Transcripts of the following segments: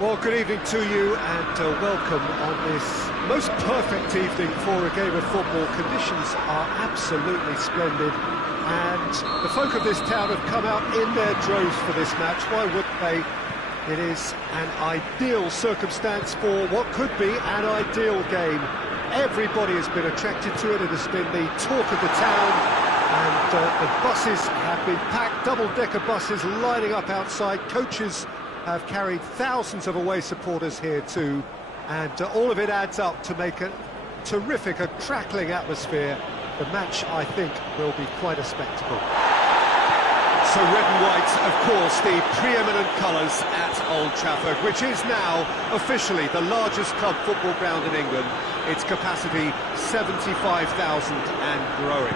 Well, good evening to you and welcome on this most perfect evening for a game of football. Conditions are absolutely splendid and the folk of this town have come out in their droves for this match. Why wouldn't they? It is an ideal circumstance for what could be an ideal game. Everybody has been attracted to it. It has been the talk of the town and the buses have been packed, double-decker buses lining up outside. Coaches have carried thousands of away supporters here too, and all of it adds up to make a terrific, a crackling atmosphere. The match, I think, will be quite a spectacle. So red and white, of course, the preeminent colours at Old Trafford, which is now officially the largest club football ground in England. Its capacity 75,000 and growing.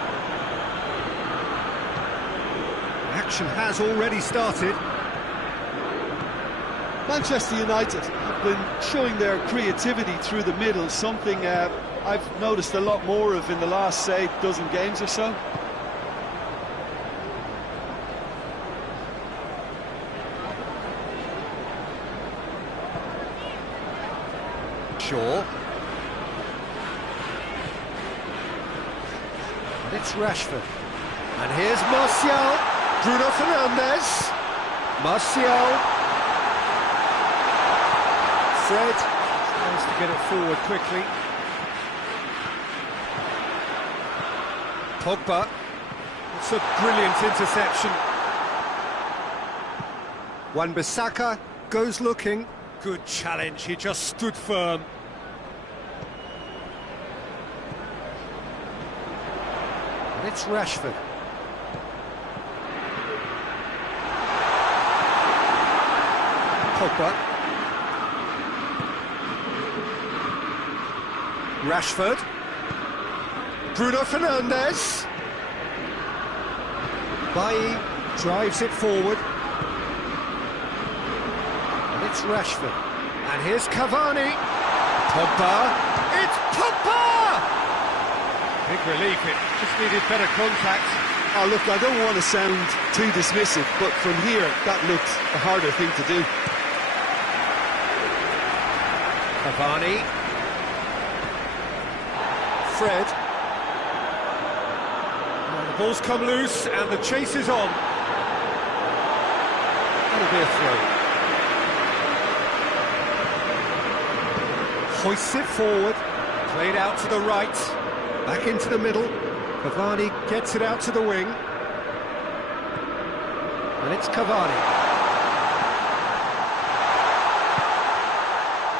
Action has already started. Manchester United have been showing their creativity through the middle, something I've noticed a lot more of in the last, say, dozen games or so. Shaw. And it's Rashford. And here's Martial. Bruno Fernandes. Martial. Fred tries to get it forward quickly. Pogba. It's a brilliant interception. Wan-Bissaka goes looking. Good challenge, he just stood firm. And it's Rashford. Pogba. Rashford. Bruno Fernandes. Bailly drives it forward. And it's Rashford. And here's Cavani. Pogba. It's Pogba! Big relief, it just needed better contact. Oh, look, I don't want to sound too dismissive, but from here, that looked a harder thing to do. Cavani. Fred. And the ball's come loose and the chase is on. That'll be a throw. Hoists it forward, played out to the right, back into the middle. Cavani gets it out to the wing. And it's Cavani.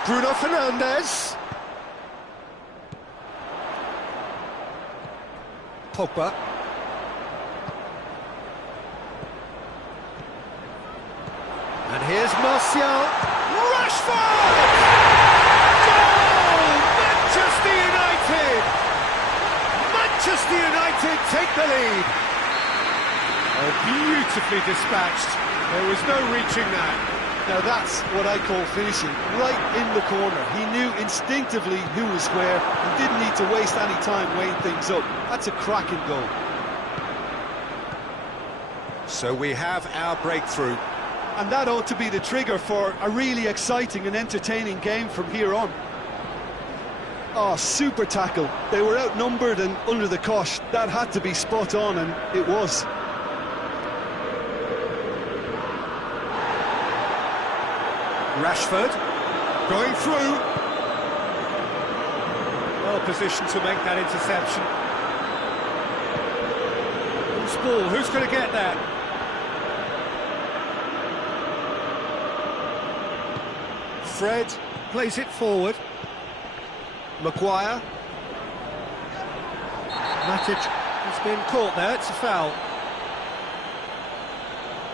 Bruno Fernandes. Pogba. And here's Martial. Rashford! Goal! Manchester United! Manchester United take the lead. Oh, beautifully dispatched. There was no reaching that. Now that's what I call finishing, right in the corner. He knew instinctively who was where and didn't need to waste any time weighing things up. That's a cracking goal. So we have our breakthrough. And that ought to be the trigger for a really exciting and entertaining game from here on. Oh, super tackle. They were outnumbered and under the cosh. That had to be spot on, and it was. Rashford going through. Well positioned to make that interception. Who's ball? Who's going to get that? Fred plays it forward. Maguire. Matic has been caught there. It's a foul.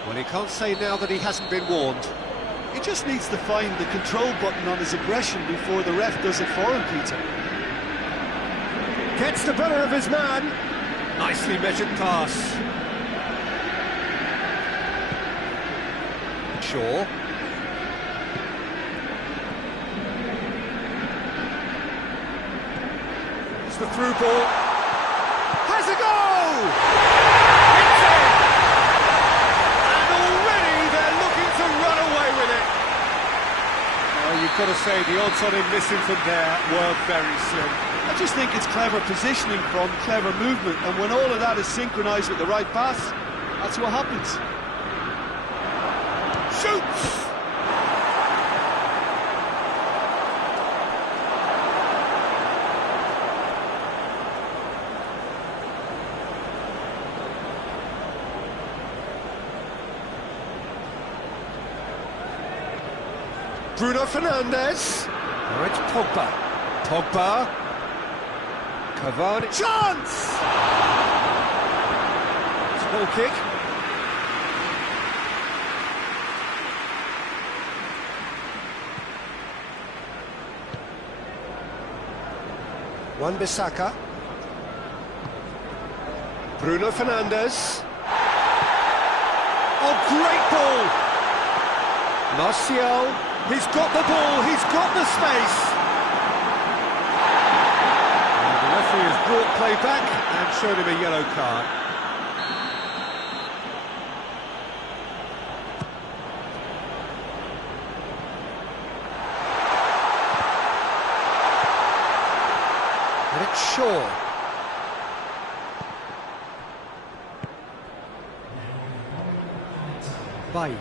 Well, he can't say now that he hasn't been warned. He just needs to find the control button on his aggression before the ref does it for him, Peter. Gets the better of his man. Nicely measured pass. Shaw. It's the through ball. Has a goal! It's in! And already they're looking to run away with it. got to say, the odds on him missing from there were very slim. I just think it's clever positioning from clever movement, and when all of that is synchronised with the right pass, that's what happens. Shoots! Bruno Fernandes. Now it's Pogba. Pogba. Cavani. Chance! Small kick. Wan-Bissaka. Bruno Fernandes. Oh, great ball! Martial. He's got the ball, he's got the space. And the referee has brought play back and showed him a yellow card. And it's Shaw. Bay.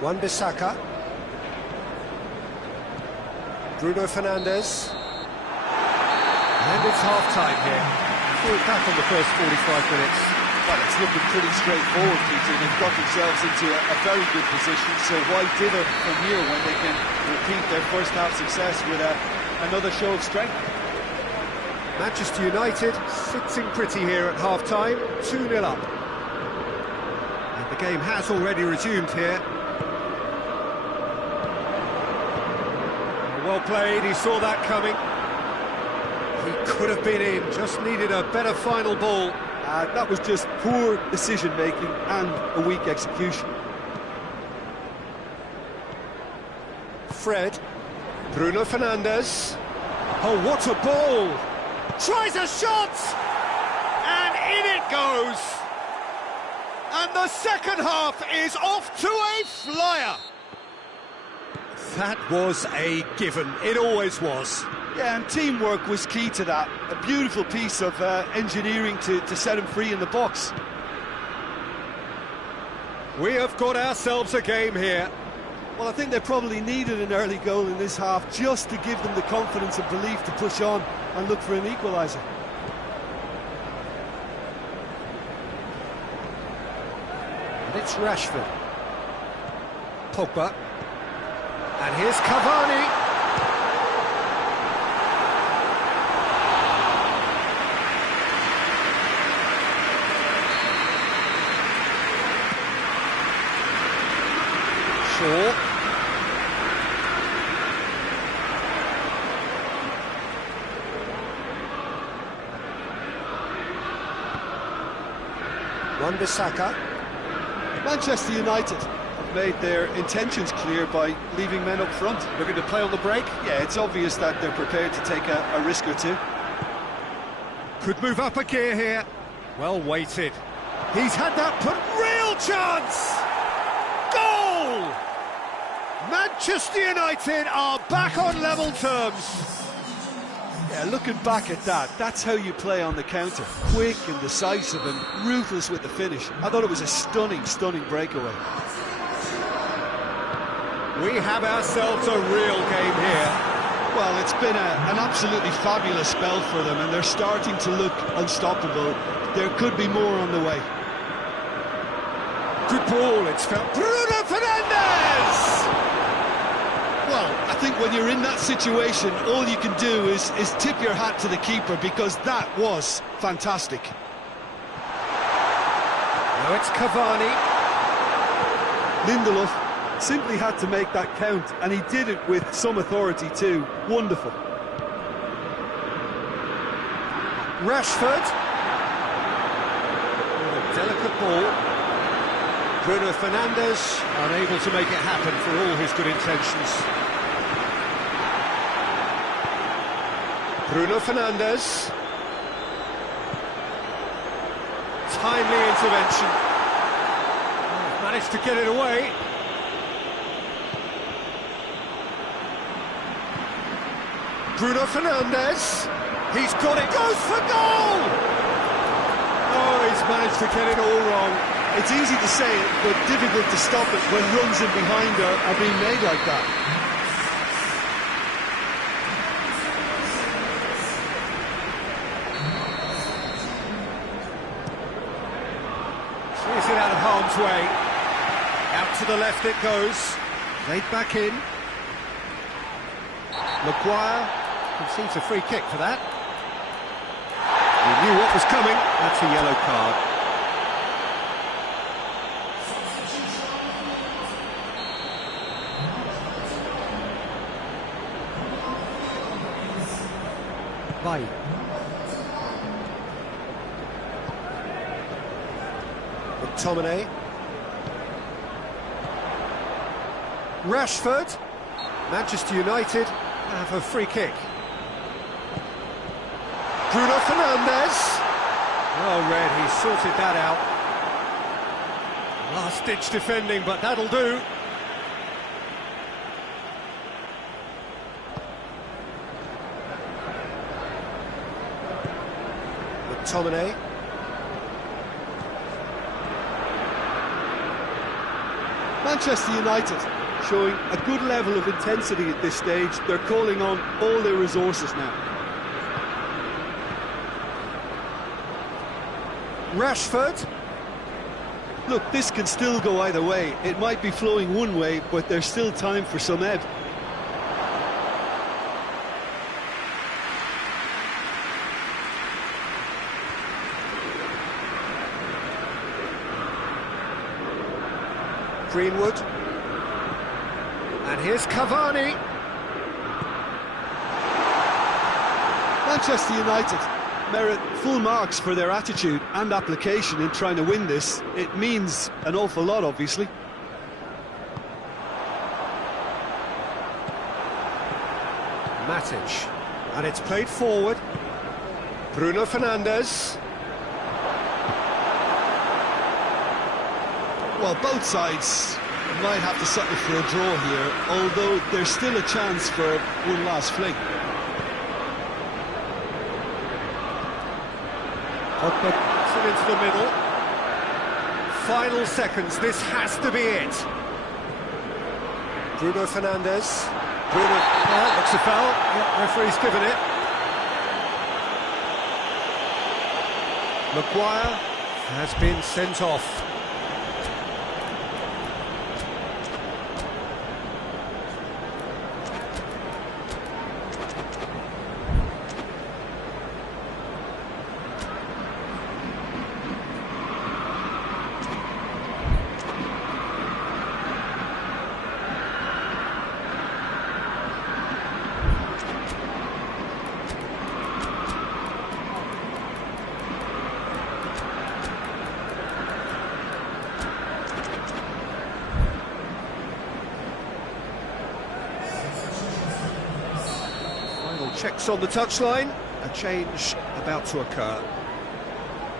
Wan-Bissaka. Bruno Fernandes. And it's half-time here. We're back on the first 45 minutes. Well, it's looking pretty straightforward, Peter. They've got themselves into a very good position, so why dither from here when they can repeat their first half success with another show of strength? Manchester United sitting pretty here at half-time, 2-0 up. And the game has already resumed here. Well played, he saw that coming. He could have been in, just needed a better final ball. That was just poor decision-making and a weak execution. Fred. Bruno Fernandes. Oh, what a ball! Tries a shot! And in it goes! And the second half is off to a flyer! That was a given, it always was. Yeah, and teamwork was key to that. A beautiful piece of engineering to set him free in the box. We have got ourselves a game here. Well, I think they probably needed an early goal in this half just to give them the confidence and belief to push on and look for an equaliser. And it's Rashford. Pogba. And here's Cavani. Shaw. Wan-Bissaka. Manchester United have made their intentions clear by leaving men up front. Looking to play on the break. Yeah, it's obvious that they're prepared to take a risk or two. Could move up a gear here. Well weighted. He's had that put. Real chance! Goal! Manchester United are back on level terms. Yeah, looking back at that, that's how you play on the counter. Quick and decisive and ruthless with the finish. I thought it was a stunning, stunning breakaway. We have ourselves a real game here. Well, it's been an absolutely fabulous spell for them, and they're starting to look unstoppable. There could be more on the way. Good ball, it's felt. Bruno Fernandes! Well, I think when you're in that situation, all you can do is tip your hat to the keeper, because that was fantastic. Now it's Cavani. Lindelof simply had to make that count, and he did it with some authority too. Wonderful. Rashford. A delicate ball. Bruno Fernandes unable to make it happen for all his good intentions. Bruno Fernandes. Timely intervention. Managed to get it away. Bruno Fernandes. He's got it. Goes for goal! Oh, he's managed to get it all wrong. It's easy to say it, but difficult to stop it when runs in behind are being made like that. Clears it out of harm's way. Out to the left it goes. Played back in. Maguire concedes a free kick for that. He knew what was coming. That's a yellow card. Bye. McTominay. Rashford. Manchester United have a free kick. Bruno Fernandes. Well read, he sorted that out. Last-ditch defending, but that'll do. McTominay. Manchester United showing a good level of intensity at this stage. They're calling on all their resources now. Rashford. Look, this can still go either way. It might be flowing one way, but there's still time for some ebb. Greenwood. And here's Cavani. Manchester United merit full marks for their attitude and application in trying to win this. It means an awful lot, obviously. Matic. And it's played forward. Bruno Fernandes. Well, both sides might have to settle for a draw here, although there's still a chance for one last fling. Pogba puts it into the middle. Final seconds, this has to be it. Bruno Fernandes. Bruno, looks a foul. Yep, referee's given it. Maguire has been sent off. Checks on the touchline, a change about to occur.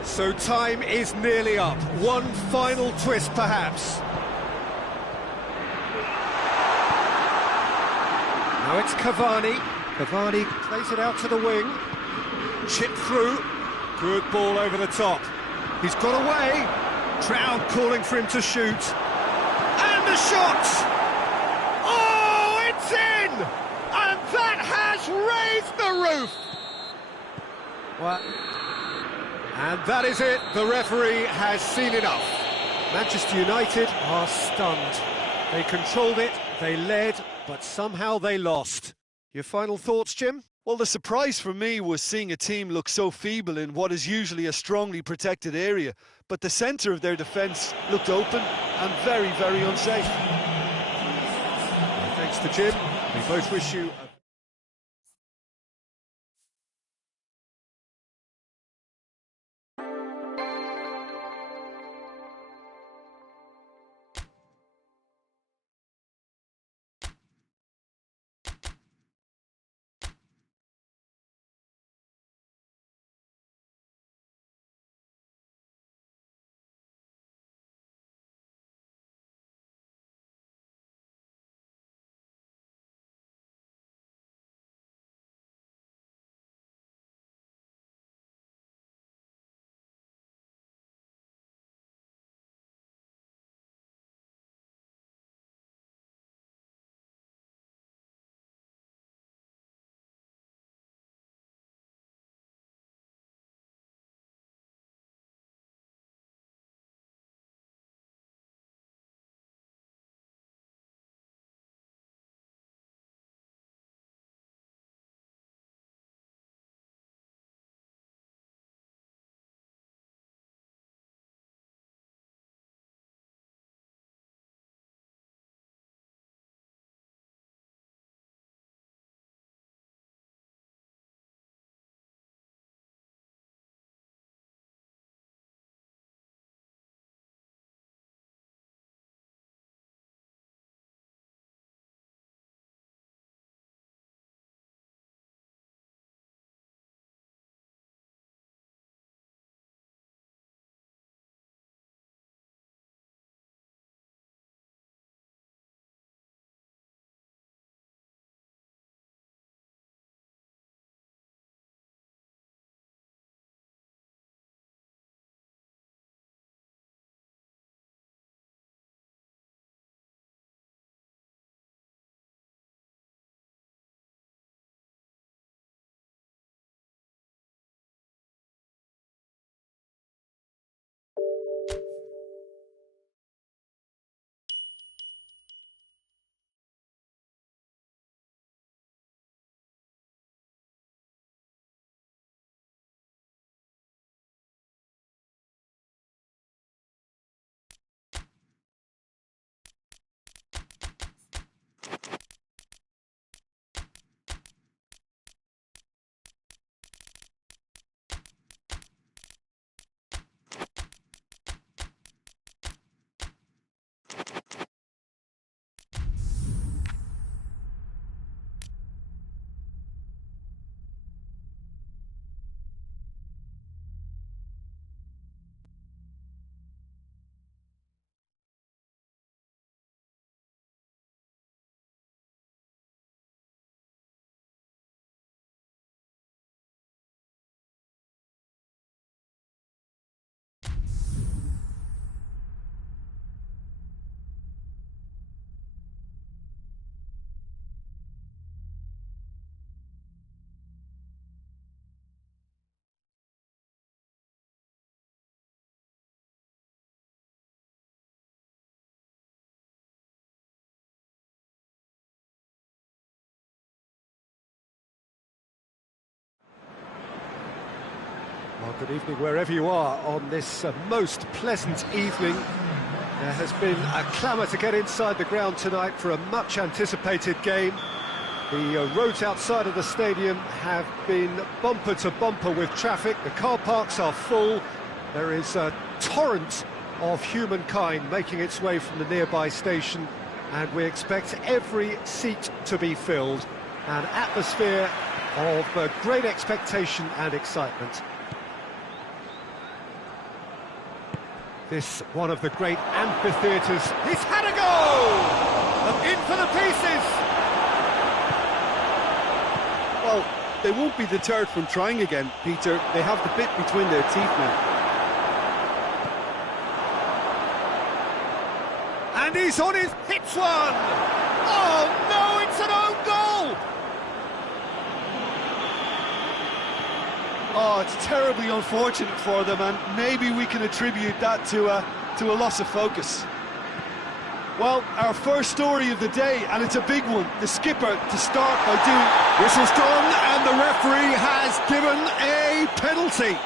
So time is nearly up. One final twist, perhaps. Now it's Cavani. Cavani plays it out to the wing. Chip through. Good ball over the top. He's got away. Crowd calling for him to shoot. And the shot! Oh, it's in! And that has raised the roof! What? And that is it. The referee has seen enough. Manchester United are stunned. They controlled it, they led, but somehow they lost. Your final thoughts, Jim? Well, the surprise for me was seeing a team look so feeble in what is usually a strongly protected area, but the centre of their defence looked open and very, very unsafe. Thanks to Jim. We both wish you a Good evening wherever you are on this most pleasant evening. There has been a clamour to get inside the ground tonight for a much-anticipated game. The roads outside of the stadium have been bumper to bumper with traffic. The car parks are full. There is a torrent of humankind making its way from the nearby station, and we expect every seat to be filled. An atmosphere of great expectation and excitement. This one of the great amphitheatres. He's had a go! In for the pieces! Well, they won't be deterred from trying again, Peter. They have the bit between their teeth now. And he's on his hits one! Oh no, it's an own goal! Oh, it's terribly unfortunate for them, and maybe we can attribute that to a loss of focus. Well, our first story of the day, and it's a big one. The skipper to start by doing... Whistle's gone, and the referee has given a penalty.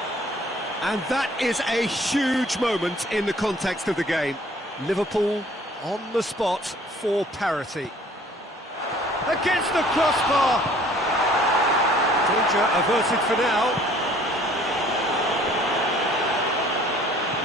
And that is a huge moment in the context of the game. Liverpool on the spot for parity. Against the crossbar. Danger averted for now.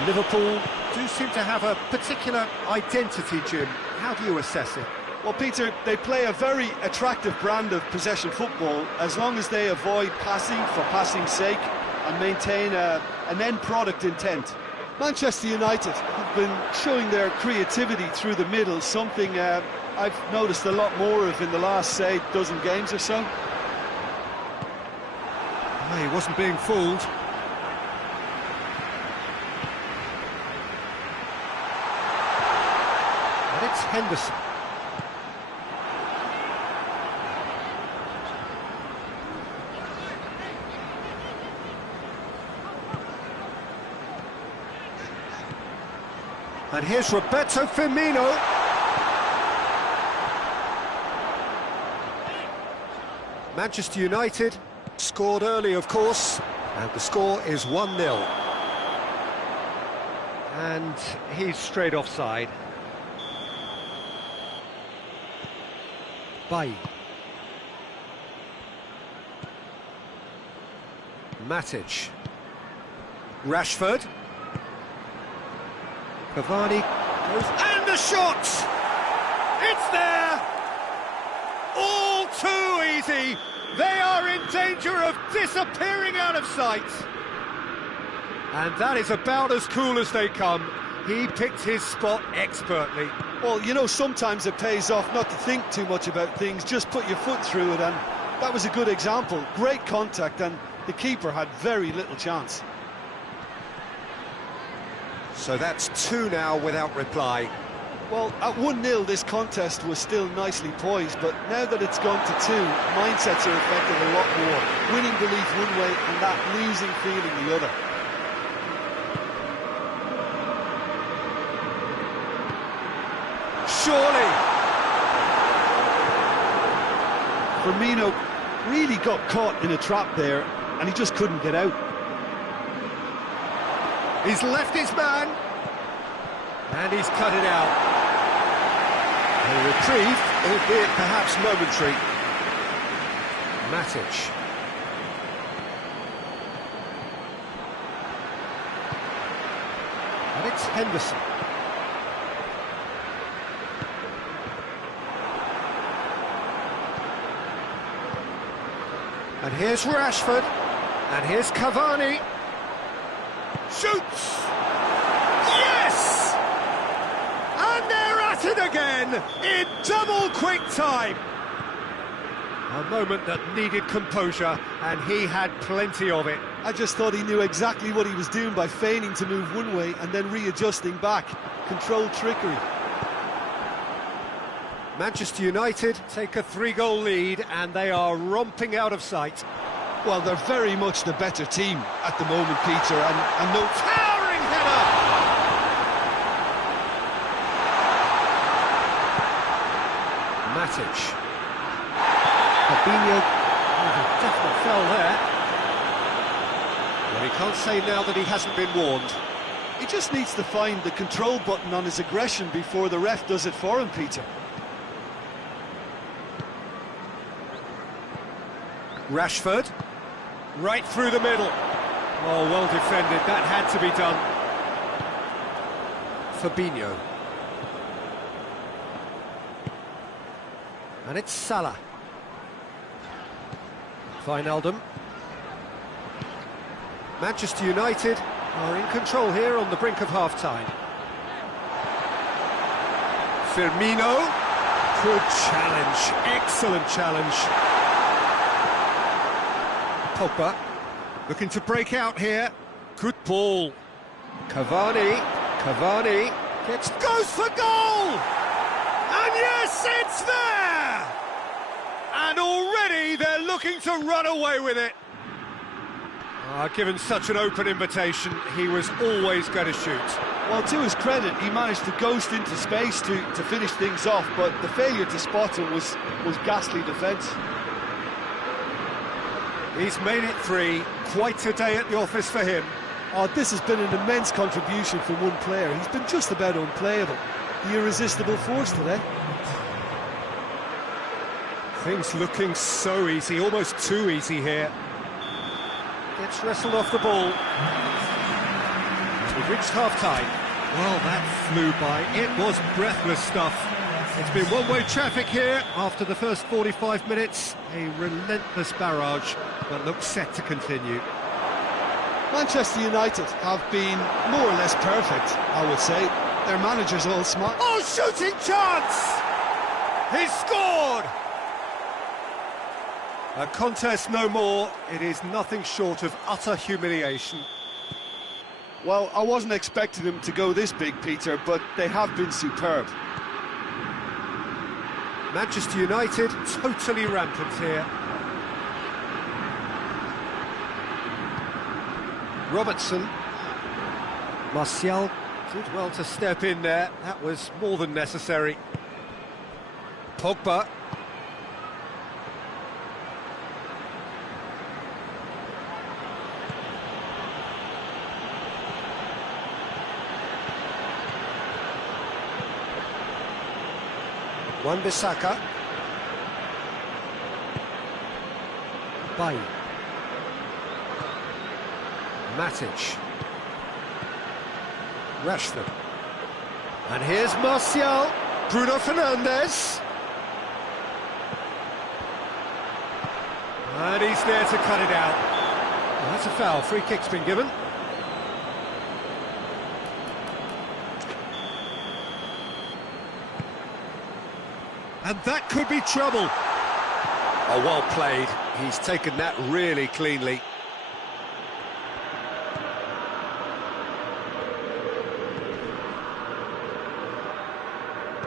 Liverpool do seem to have a particular identity, Jim. How do you assess it? Well, Peter, they play a very attractive brand of possession football as long as they avoid passing for passing's sake and maintain an end product intent. Manchester United have been showing their creativity through the middle, something I've noticed a lot more of in the last, say, dozen games or so. He wasn't being fooled. And it's Henderson. And here's Roberto Firmino. Manchester United scored early, of course, and the score is 1-0. And he's straight offside. Bailly. Matic. Rashford. Cavani goes, and the shot! It's there! All too easy! They are in danger of disappearing out of sight! And that is about as cool as they come. He picked his spot expertly. Well, you know, sometimes it pays off not to think too much about things, just put your foot through it, and that was a good example. Great contact, and the keeper had very little chance. So that's 2 now without reply. Well, at 1-0 this contest was still nicely poised, but now that it's gone to 2, mindsets are affected a lot more. Winning belief one way and that losing feeling the other. Surely! Firmino really got caught in a trap there, and he just couldn't get out. He's left his man, and he's cut it out. A reprieve, albeit perhaps momentary. Matic. And it's Henderson. And here's Rashford, and here's Cavani. Shoots! Yes! And they're at it again, in double quick time. A moment that needed composure, and he had plenty of it. I just thought he knew exactly what he was doing by feigning to move one way and then readjusting back. Controlled trickery. Manchester United take a 3-goal lead, and they are romping out of sight. Well, they're very much the better team at the moment, Peter, and no... Towering header! Matic. Fabinho, definite foul there. Well, he can't say now that he hasn't been warned. He just needs to find the control button on his aggression before the ref does it for him, Peter. Rashford, right through the middle. Oh, well defended, that had to be done. Fabinho. And it's Salah. Wijnaldum. Manchester United are in control here on the brink of half-time. Firmino. Good challenge, excellent challenge. Pogba, looking to break out here. Good ball. Cavani goes for goal! And yes, it's there! And already they're looking to run away with it. Given such an open invitation, he was always going to shoot. Well, to his credit, he managed to ghost into space to finish things off, but the failure to spot him was ghastly defence. He's made it 3, quite a day at the office for him. Oh, this has been an immense contribution from one player. He's been just about unplayable. The irresistible force today. Things looking so easy, almost too easy here. Gets wrestled off the ball. We've reached half-time. Well, that flew by. It was breathless stuff. It's been one-way traffic here after the first 45 minutes. A relentless barrage, but looks set to continue. Manchester United have been more or less perfect, I would say. Their manager's all smart. Oh, shooting chance! He's scored! A contest no more. It is nothing short of utter humiliation. Well, I wasn't expecting them to go this big, Peter, but they have been superb. Manchester United totally rampant here. Robertson. Martial did well to step in there. That was more than necessary. Pogba. Wan-Bissaka. Bay. Matic. Rashford. And here's Martial. Bruno Fernandes. And he's there to cut it out. Well, that's a foul. Free kick's been given. And that could be trouble. Oh, well played. He's taken that really cleanly.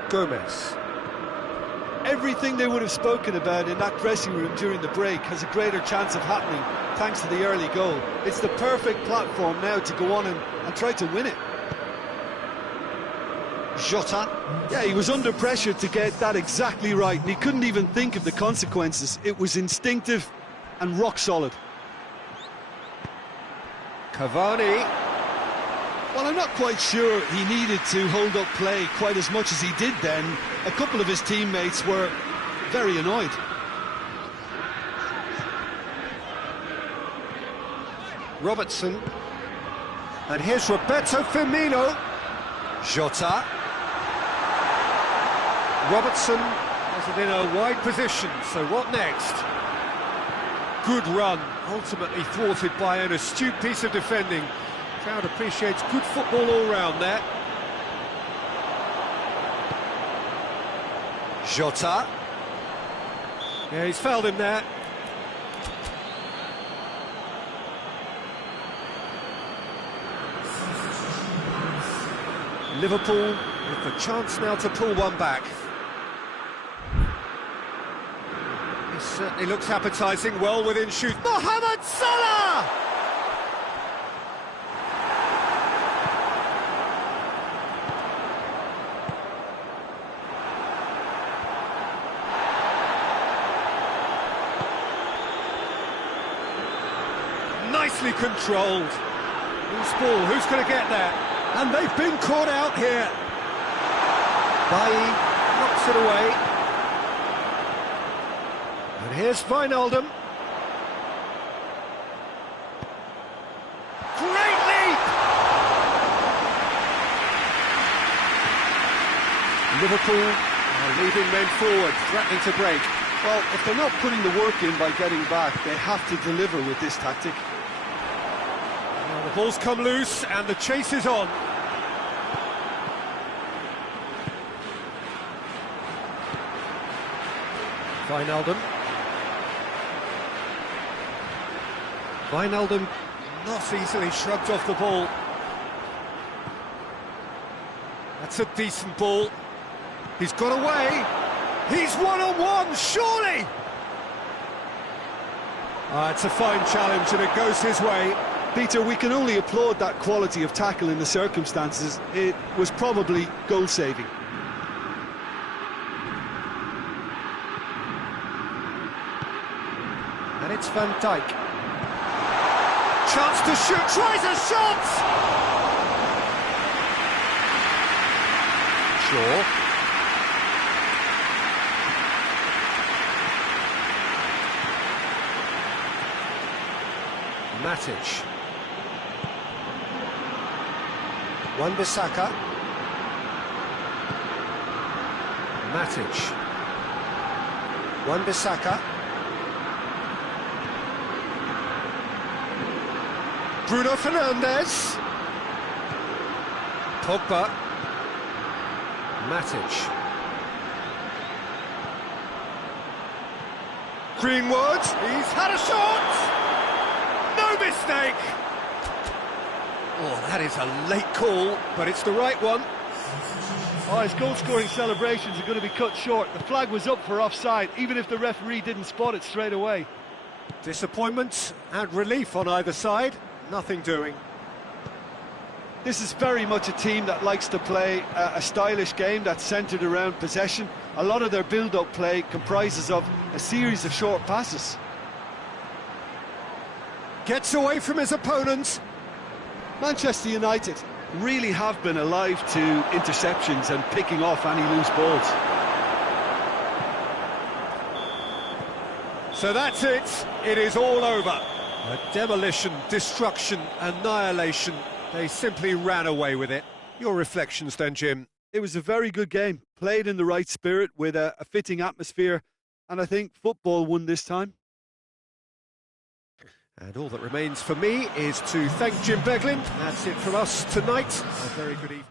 Gomez. Everything they would have spoken about in that dressing room during the break has a greater chance of happening thanks to the early goal. It's the perfect platform now to go on and try to win it. Jota. Yeah, he was under pressure to get that exactly right, and he couldn't even think of the consequences. It was instinctive and rock solid. Cavani. Well, I'm not quite sure he needed to hold up play quite as much as he did then. A couple of his teammates were very annoyed. Robertson. And here's Roberto Firmino. Jota. Robertson has it in a wide position, so what next? Good run, ultimately thwarted by an astute piece of defending. Crowd appreciates good football all round there. Jota. Yeah, he's fouled him there. Liverpool with the chance now to pull one back. It certainly looks appetising, well within shoot. Mohamed Salah! nicely controlled. Loose ball, who's going to get there? And they've been caught out here. Bailly knocks it away. And here's Wijnaldum. Great leap! Liverpool are leading men forward, threatening to break. Well, if they're not putting the work in by getting back, they have to deliver with this tactic. Well, the ball's come loose and the chase is on. Wijnaldum. Wijnaldum not easily shrugged off the ball. That's a decent ball. He's got away. He's one-on-one, surely! It's a fine challenge and it goes his way. Peter, we can only applaud that quality of tackle in the circumstances. It was probably goal-saving. And it's Van Dijk. Chance to shoot, tries a shot! Shaw. Matic. Wan-Bissaka. Matic. Wan-Bissaka. Bruno Fernandes. Pogba. Matic. Greenwood. He's had a shot! No mistake! Oh, that is a late call, but it's the right one. Oh, his goal-scoring celebrations are going to be cut short. The flag was up for offside, even if the referee didn't spot it straight away. Disappointment and relief on either side. Nothing doing. This is very much a team that likes to play a stylish game that's centred around possession. A lot of their build-up play comprises of a series of short passes. Gets away from his opponents. Manchester United really have been alive to interceptions and picking off any loose balls. So that's it. It is all over. A demolition, destruction, annihilation. They simply ran away with it. Your reflections then, Jim? It was a very good game, played in the right spirit with a fitting atmosphere, and I think football won this time. And all that remains for me is to thank Jim Beglin. That's it from us tonight. A very good evening.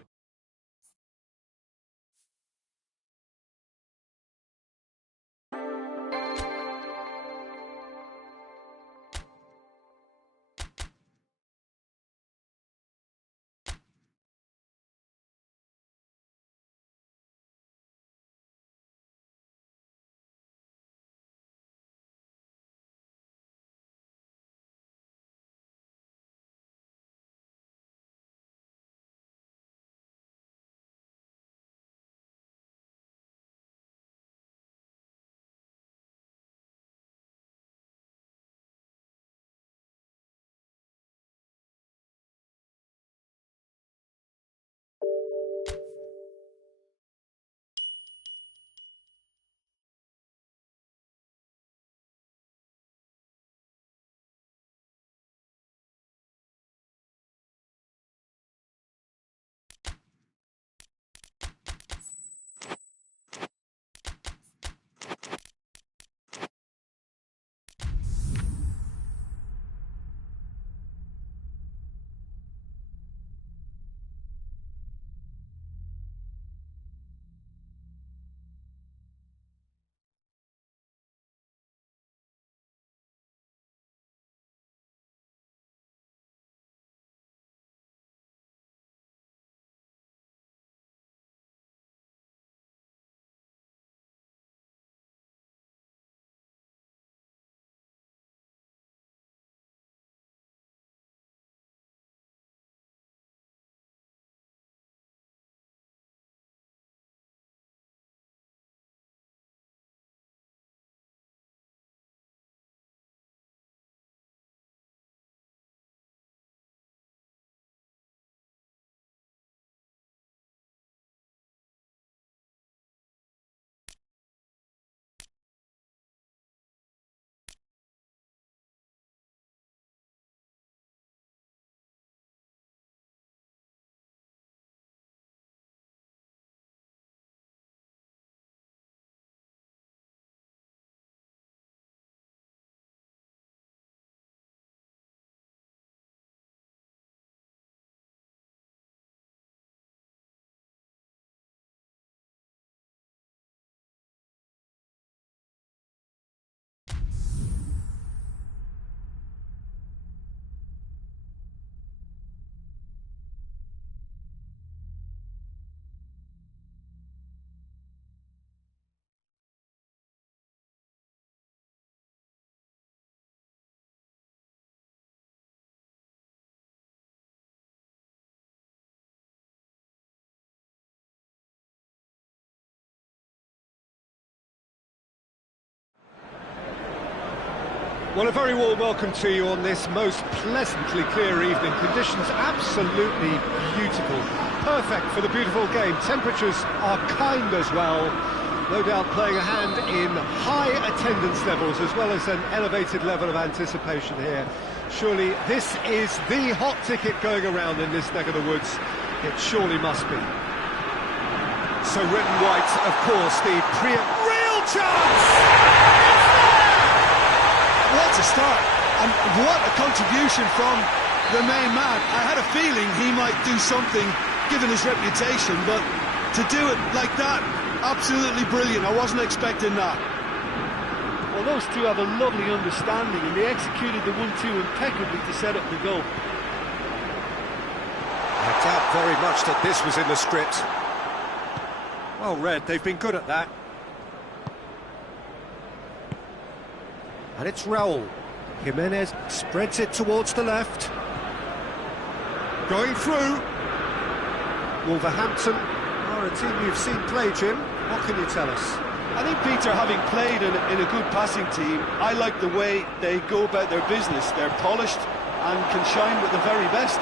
Well, a very warm welcome to you on this most pleasantly clear evening. Conditions absolutely beautiful. Perfect for the beautiful game. Temperatures are kind as well. No doubt playing a hand in high attendance levels as well as an elevated level of anticipation here. Surely this is the hot ticket going around in this neck of the woods. It surely must be. So red and white, of course, the real chance! What a start, and what a contribution from the main man. I had a feeling he might do something, given his reputation, but to do it like that, absolutely brilliant. I wasn't expecting that. Well, those two have a lovely understanding, and they executed the 1-2 impeccably to set up the goal. I doubt very much that this was in the script. Well read, they've been good at that. And it's Raul. Jimenez spreads it towards the left. Going through. Wolverhampton are a team you've seen play, Jim. What can you tell us? I think, Peter, having played in a good passing team, I like the way they go about their business. They're polished and can shine with the very best.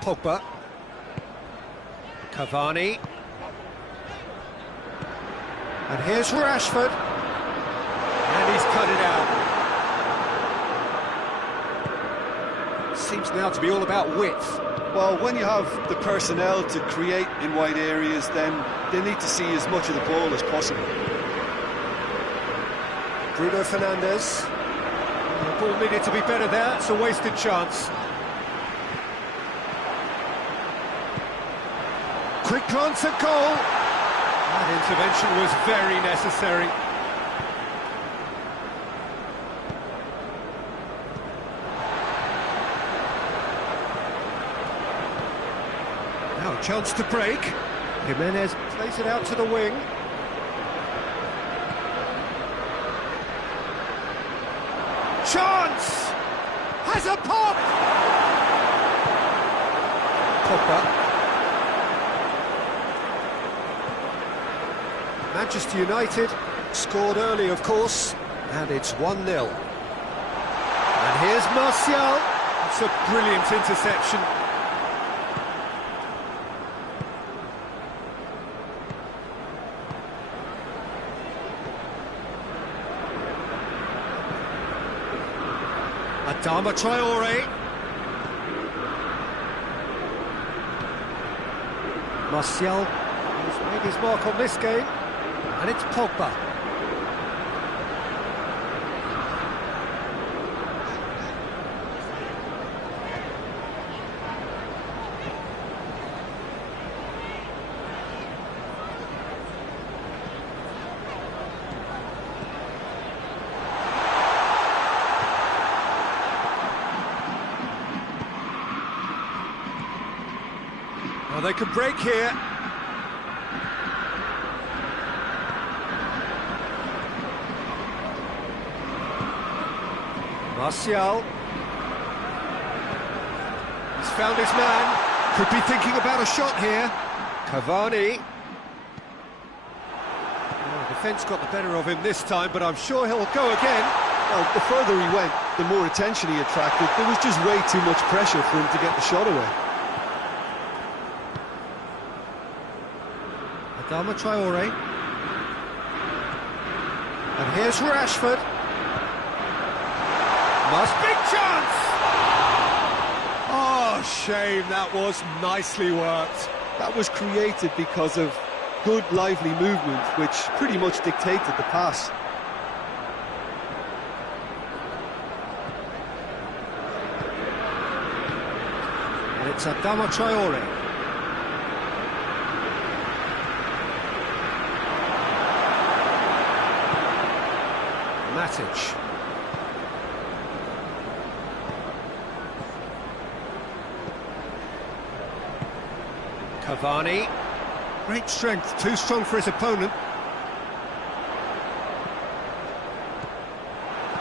Pogba. Cavani. And here's Rashford. And he's cut it out. Seems now to be all about width. Well, when you have the personnel to create in wide areas, then they need to see as much of the ball as possible. Bruno Fernandes. The ball needed to be better there. It's a wasted chance. Quick glance at goal. That intervention was very necessary. Now a chance to break. Jimenez plays it out to the wing. Chance! Has a pop! Pogba. Manchester United scored early, of course, and it's 1-0. And here's Martial. It's a brilliant interception. Adama Traore. Martial has made his mark on this game. And it's Pogba. Well, they could break here. Martial. He's found his man. Could be thinking about a shot here. Cavani. Oh, the defence got the better of him this time, but I'm sure he'll go again. Well, the further he went, the more attention he attracted. There was just way too much pressure for him to get the shot away. Adama Traore. And here's Rashford. Big chance! Oh, shame, that was nicely worked. That was created because of good, lively movement, which pretty much dictated the pass. And it's Adama Traore. Matic. Cavani. Great strength, too strong for his opponent.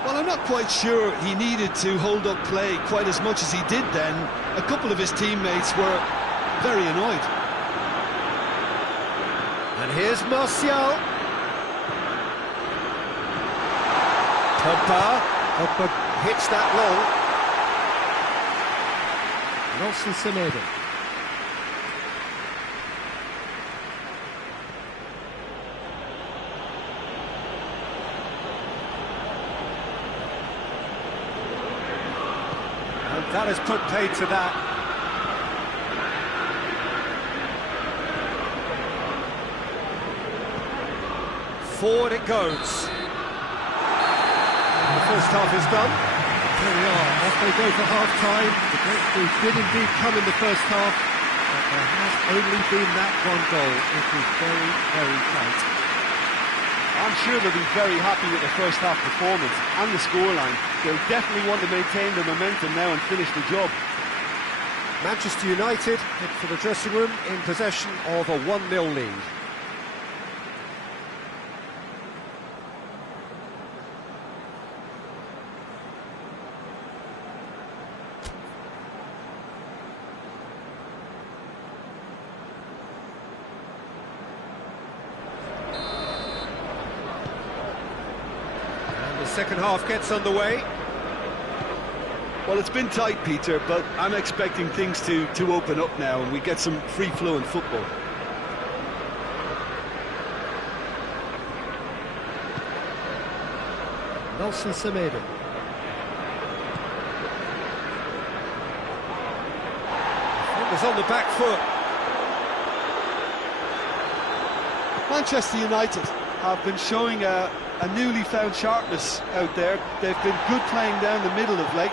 Well, I'm not quite sure he needed to hold up play quite as much as he did then. A couple of his teammates were very annoyed. And here's Martial. Pogba hits that long. Nelson Semedo. And that has put paid to that. Forward it goes. The first half is done. Here we are, off they go for half-time. The breakthrough did indeed come in the first half, but there has only been that one goal. It was very, very tight. I'm sure they'll be very happy with the first half performance and the scoreline. They'll definitely want to maintain the momentum now and finish the job. Manchester United head for the dressing room in possession of a 1-0 lead. The second half gets underway. Well, it's been tight, Peter, but I'm expecting things to open up now and we get some free-flowing football. Nelson Semedo. Defenders on the back foot. Manchester United have been showing a newly found sharpness out there. They've been good playing down the middle of late.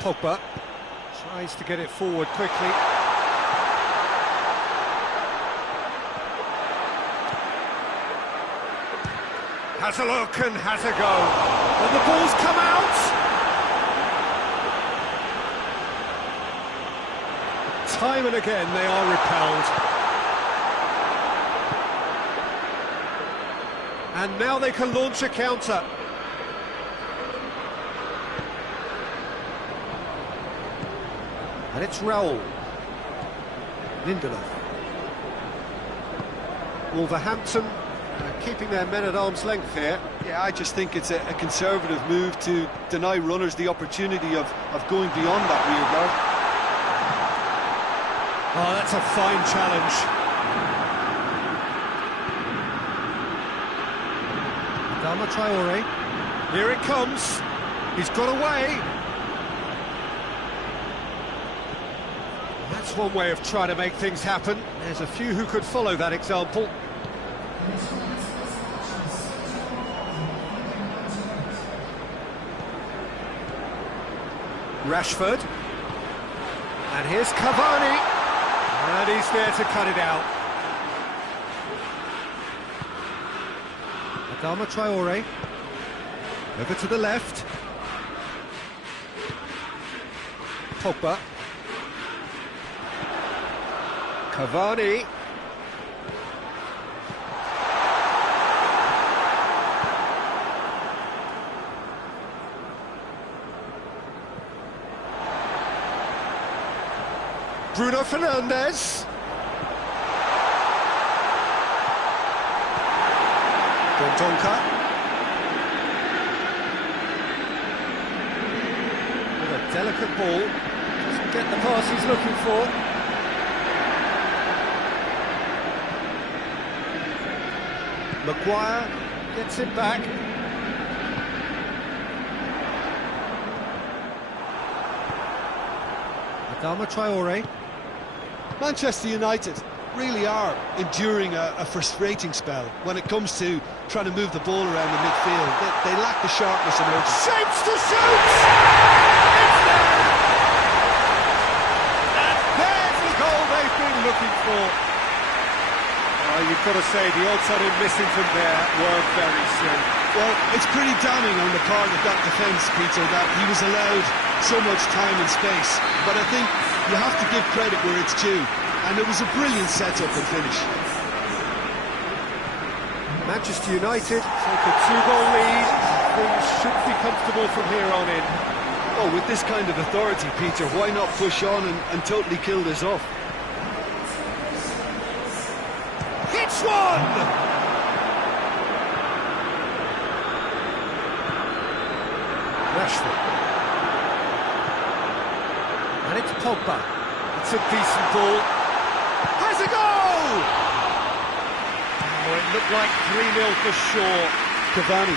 Pogba tries to get it forward quickly. Has a look and has a go. And the ball's come out. Time and again they are repelled. And now they can launch a counter. And it's Raul. Lindelof. Wolverhampton keeping their men at arm's length here. Yeah, I just think it's a conservative move to deny runners the opportunity of going beyond that rear guard. Oh, that's a fine challenge. Adama Traore. Here it comes. He's got away. That's one way of trying to make things happen. There's a few who could follow that example. Rashford. And here's Cavani. And he's there to cut it out. Adama Traore. Over to the left. Pogba. Cavani. Bruno Fernandes. Donka. With a delicate ball. Doesn't get the pass he's looking for. Maguire gets it back. Adama Traore. Manchester United really are enduring a frustrating spell when it comes to trying to move the ball around the midfield. They lack the sharpness and urgency. Shapes to shoot! It's there! And there's the goal they've been looking for. You've got to say, the odds on him missing from there were very slim. Well, it's pretty damning on the part of that defence, Peter, that he was allowed so much time and space. But I think you have to give credit where it's due. And it was a brilliant set-up and finish. Manchester United take a 2-goal lead. Things should be comfortable from here on in. Oh, with this kind of authority, Peter, why not push on and totally kill this off? on! Rashford. And it's Pogba. It's a decent ball. Has a goal! Oh, it looked like 3-0 for sure. Cavani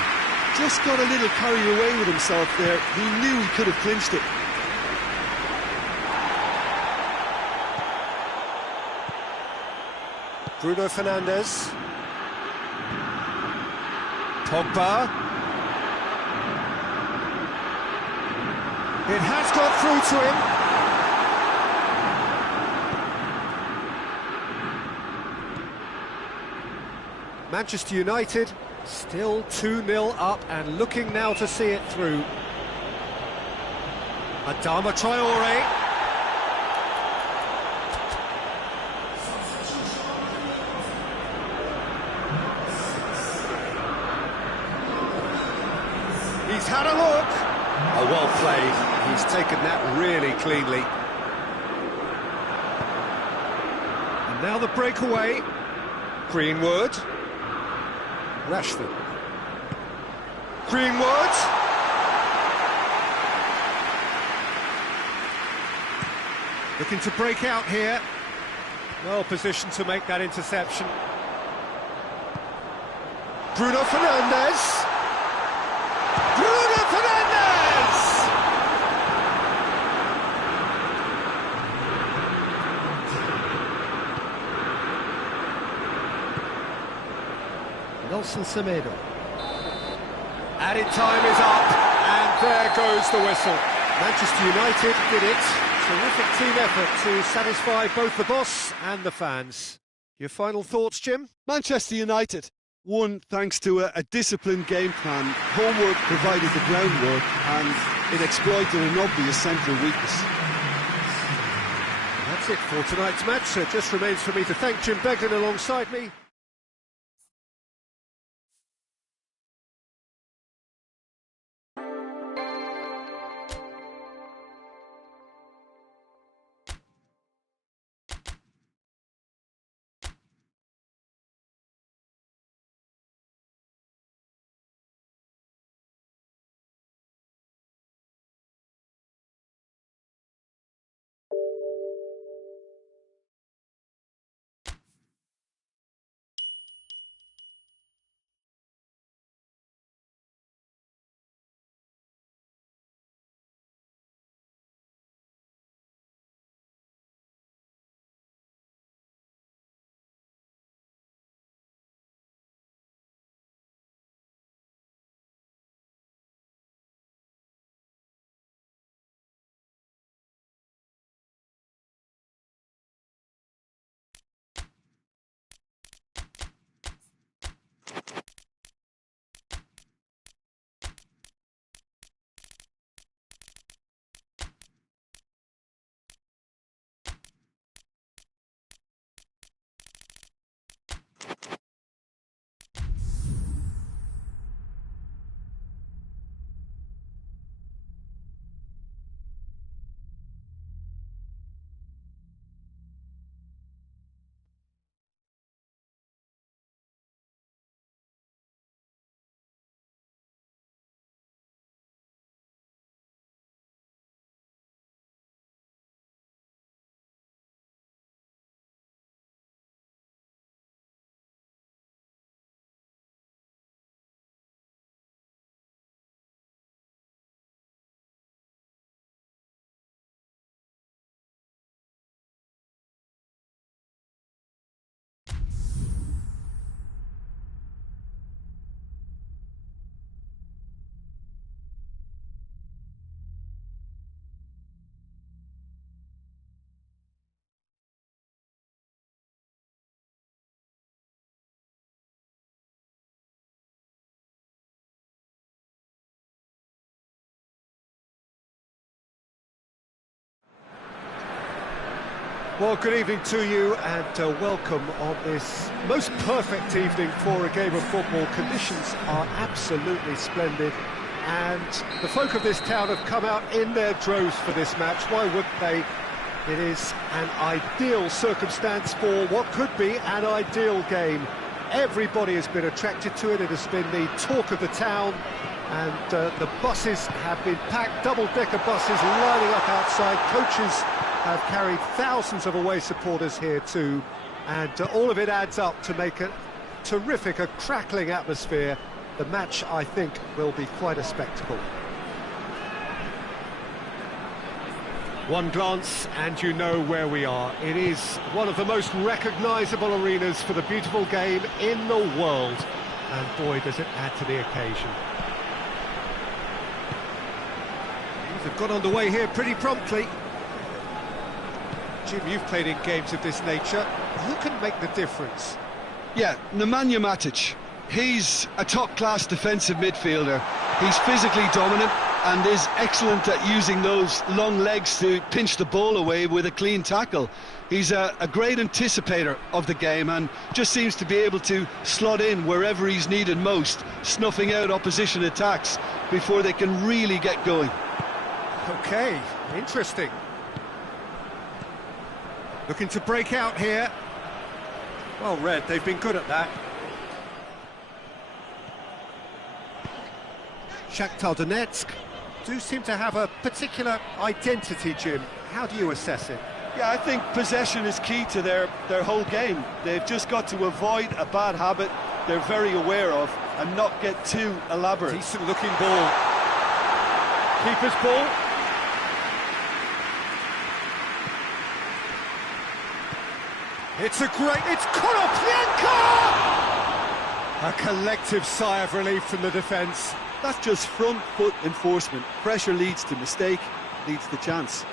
just got a little carried away with himself there. He knew he could have clinched it. Bruno Fernandes. Pogba. It has got through to him. Manchester United still 2-0 up and looking now to see it through. Adama Traore. He's had a look. Oh, well played. He's taken that really cleanly. And now the breakaway. Greenwood. Rashford. Greenwood. Looking to break out here. Well positioned to make that interception. Bruno Fernandes. Bruno Fernandes! Nelson Semedo. Added time is up, and there goes the whistle. Manchester United did it. Terrific team effort to satisfy both the boss and the fans. Your final thoughts, Jim? Manchester United won thanks to a disciplined game plan. Homework provided the groundwork and it exploited an obvious central weakness. That's it for tonight's match, so it just remains for me to thank Jim Beglin alongside me. Well, good evening to you and welcome on this most perfect evening for a game of football. Conditions are absolutely splendid and the folk of this town have come out in their droves for this match. Why wouldn't they? It is an ideal circumstance for what could be an ideal game. Everybody has been attracted to it. It has been the talk of the town, and the buses have been packed, double-decker buses lining up outside. Coaches have carried thousands of away supporters here too, and all of it adds up to make a terrific, a crackling atmosphere. The match, I think, will be quite a spectacle. One glance and you know where we are. It is one of the most recognisable arenas for the beautiful game in the world, and boy does it add to the occasion. They've got underway here pretty promptly. Jim, you've played in games of this nature. Who can make the difference? Yeah, Nemanja Matic. He's a top-class defensive midfielder. He's physically dominant and is excellent at using those long legs to pinch the ball away with a clean tackle. He's a great anticipator of the game and just seems to be able to slot in wherever he's needed most, snuffing out opposition attacks before they can really get going. Okay, interesting. Looking to break out here. Well read, they've been good at that. Shakhtar Donetsk do seem to have a particular identity, Jim. How do you assess it? Yeah, I think possession is key to their whole game. They've just got to avoid a bad habit they're very aware of and not get too elaborate. Decent looking ball. Keeper's ball. It's Konoplyanka! A collective sigh of relief from the defence. That's just front foot enforcement. Pressure leads to mistake, leads to chance.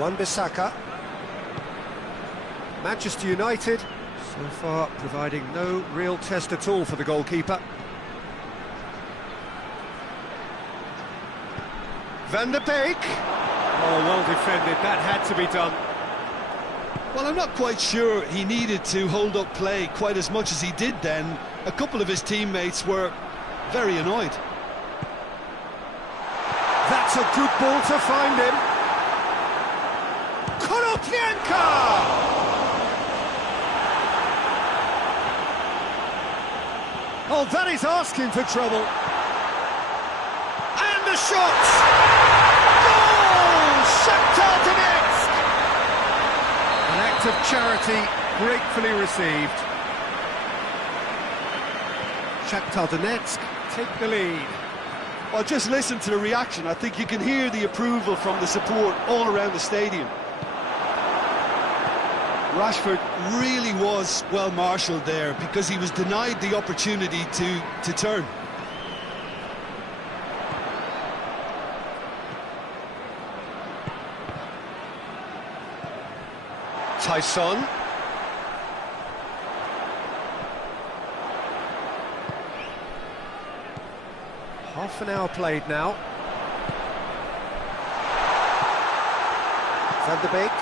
Wan-Bissaka. Manchester United, so far providing no real test at all for the goalkeeper. Van der Beek. Oh, well defended, that had to be done. Well, I'm not quite sure he needed to hold up play quite as much as he did then. A couple of his teammates were very annoyed. That's a good ball to find him. Konoplyanka! Oh, that is asking for trouble. And the shot! Goal! Shakhtar Donetsk! An act of charity gratefully received. Shakhtar Donetsk take the lead. Well, just listen to the reaction. I think you can hear the approval from the support all around the stadium. Rashford really was well marshalled there because he was denied the opportunity to turn. Tyson. Half an hour played now. Van der Beek.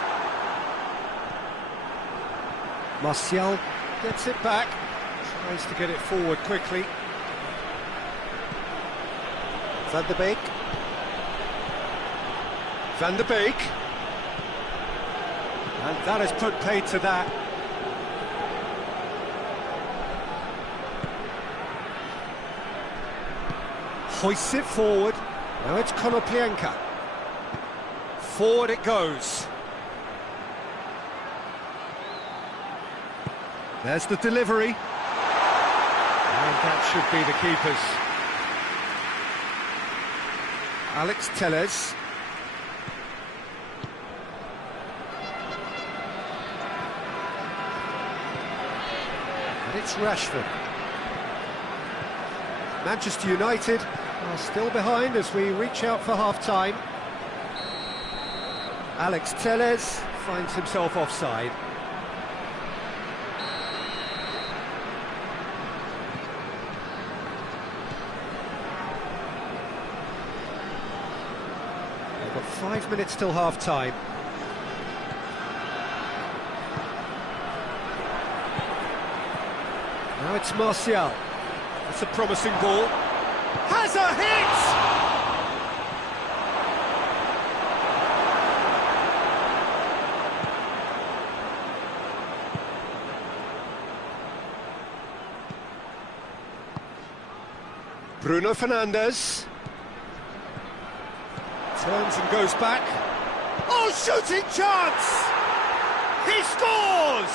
Martial gets it back, tries to get it forward quickly. Van der Beek. Van der Beek. And that has put paid to that. Hoists it forward. Now it's Konoplyanka. Forward it goes. There's the delivery. And that should be the keeper's. Alex Telles. And it's Rashford. Manchester United are still behind as we reach out for half-time. Alex Telles finds himself offside. They've got 5 minutes till half-time. Now it's Martial. That's a promising ball. Has a hit! Bruno Fernandes. Turns and goes back. Oh, shooting chance! He scores!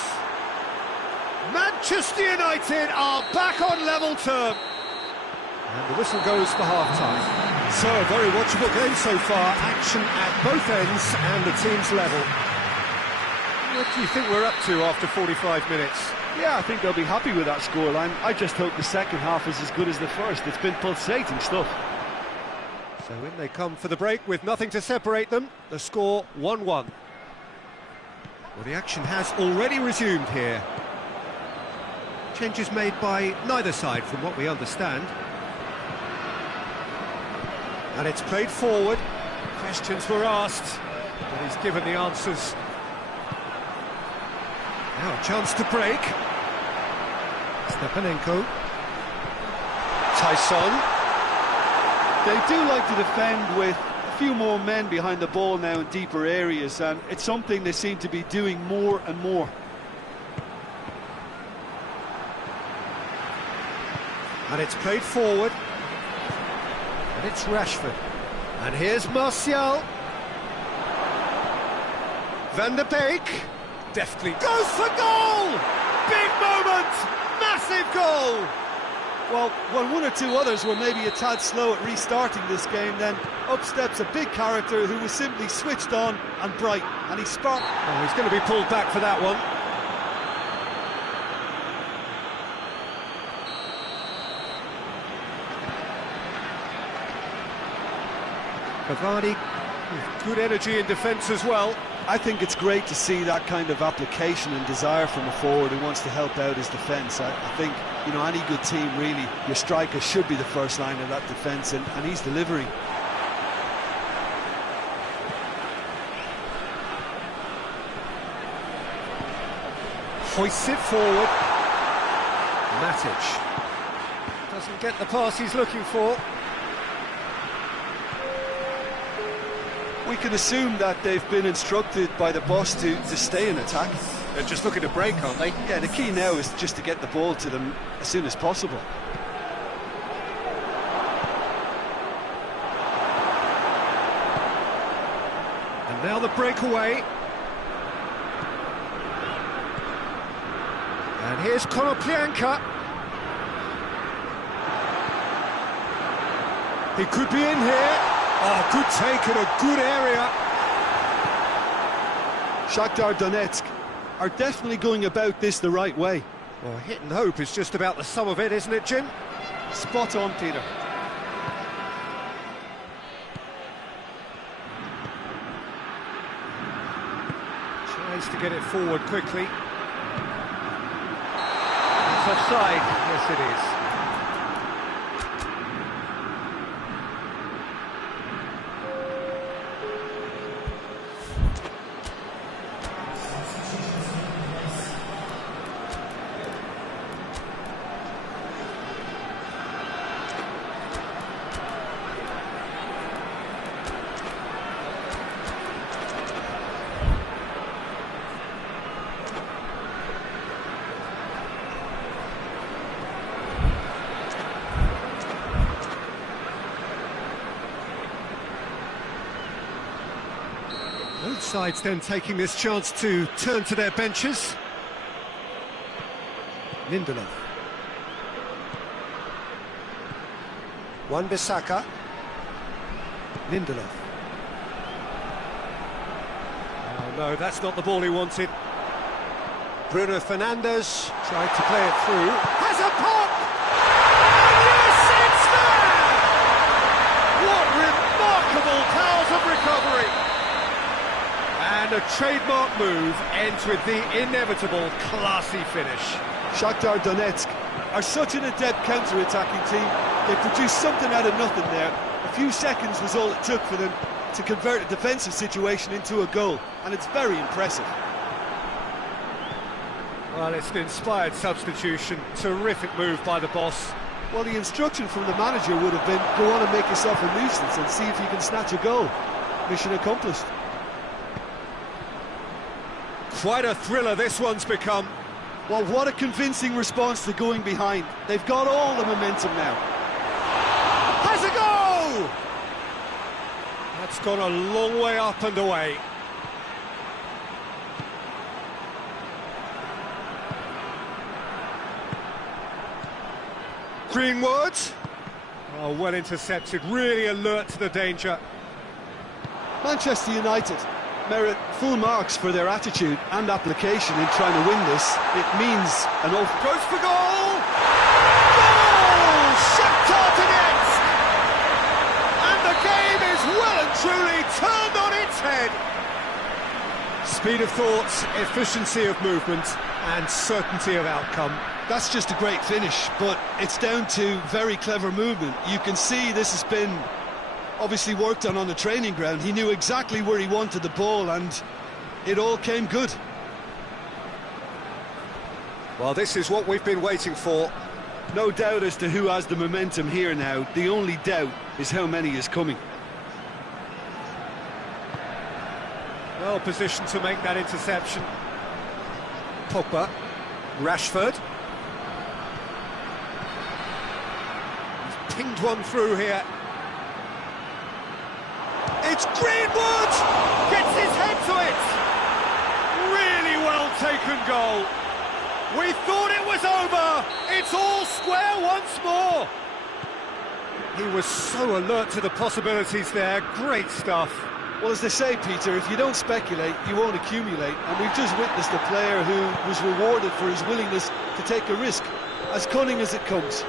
Manchester United are back on level term. And the whistle goes for half-time. So, a very watchable game so far. Action at both ends and the team's level. What do you think we're up to after 45 minutes? Yeah, I think they'll be happy with that scoreline. I just hope the second half is as good as the first. It's been pulsating stuff. So in they come for the break with nothing to separate them. The score 1-1. Well, the action has already resumed here. Changes made by neither side from what we understand. And it's played forward. Questions were asked, but he's given the answers. Now a chance to break. Stepanenko. Tyson. They do like to defend with a few more men behind the ball now in deeper areas, and it's something they seem to be doing more and more. And it's played forward. And it's Rashford. And here's Martial. Van der Beek. Deftly goes for goal! Big moment! Massive goal! Well, when one or two others were maybe a tad slow at restarting this game, then up steps a big character who was simply switched on and bright, and he sparked. Oh, he's going to be pulled back for that one. Cavani with good energy in defence as well. I think it's great to see that kind of application and desire from a forward who wants to help out his defence. I think, you know, any good team, really, your striker should be the first line of that defence, and he's delivering. Hoists it forward. Matic doesn't get the pass he's looking for. We can assume that they've been instructed by the boss to stay in attack. They're just looking to break, aren't they? Yeah, the key now is just to get the ball to them as soon as possible. And now the breakaway. And here's Konoplyanka. He could be in here. Oh, good take in a good area. Shakhtar Donetsk are definitely going about this the right way. Well, hit and hope is just about the sum of it, isn't it, Jim? Spot on, Peter. Tries to get it forward quickly. It's offside. Yes, it is. Both sides then taking this chance to turn to their benches. Lindelof. Wan-Bissaka. Lindelof. Oh no, that's not the ball he wanted. Bruno Fernandes tried to play it through. Has a pop! And yes, it's there! What remarkable powers of recovery! And a trademark move ends with the inevitable classy finish. Shakhtar Donetsk are such an adept counter-attacking team. They produced something out of nothing there. A few seconds was all it took for them to convert a defensive situation into a goal, and it's very impressive. Well, it's an inspired substitution. Terrific move by the boss. Well, the instruction from the manager would have been, go on and make yourself a nuisance and see if you can snatch a goal. Mission accomplished. Quite a thriller this one's become. Well, what a convincing response to going behind. They've got all the momentum now. Has a go! That's gone a long way up and away. Greenwood. Oh, well intercepted, really alert to the danger. Manchester United merit full marks for their attitude and application in trying to win this. It means an awful... Goes for goal! Goal! Shakhtar Donetsk! And the game is well and truly turned on its head. Speed of thought, efficiency of movement, and certainty of outcome. That's just a great finish, but it's down to very clever movement. You can see this has been obviously worked on the training ground. He knew exactly where he wanted the ball, and it all came good. Well, this is what we've been waiting for. No doubt as to who has the momentum here now. The only doubt is how many is coming. Well positioned to make that interception. Pogba, Rashford. He's pinged one through here. It's Greenwood! Gets his head to it! Really well taken goal. We thought it was over. It's all square once more. He was so alert to the possibilities there. Great stuff. Well, as they say, Peter, if you don't speculate, you won't accumulate. And we've just witnessed a player who was rewarded for his willingness to take a risk, as cunning as it comes.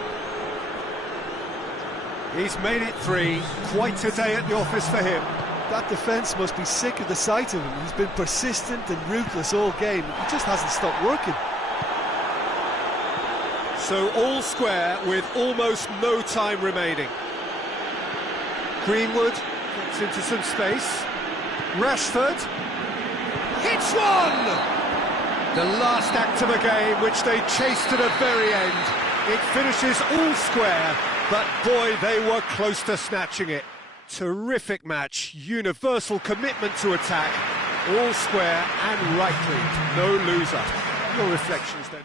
He's made it 3. Quite a day at the office for him. That defence must be sick of the sight of him. He's been persistent and ruthless all game. He just hasn't stopped working. So all square with almost no time remaining. Greenwood gets into some space. Rashford hits one! The last act of a game which they chased to the very end. It finishes all square, but boy, they were close to snatching it. Terrific match, universal commitment to attack, all square and rightly, no loser. Your reflections then?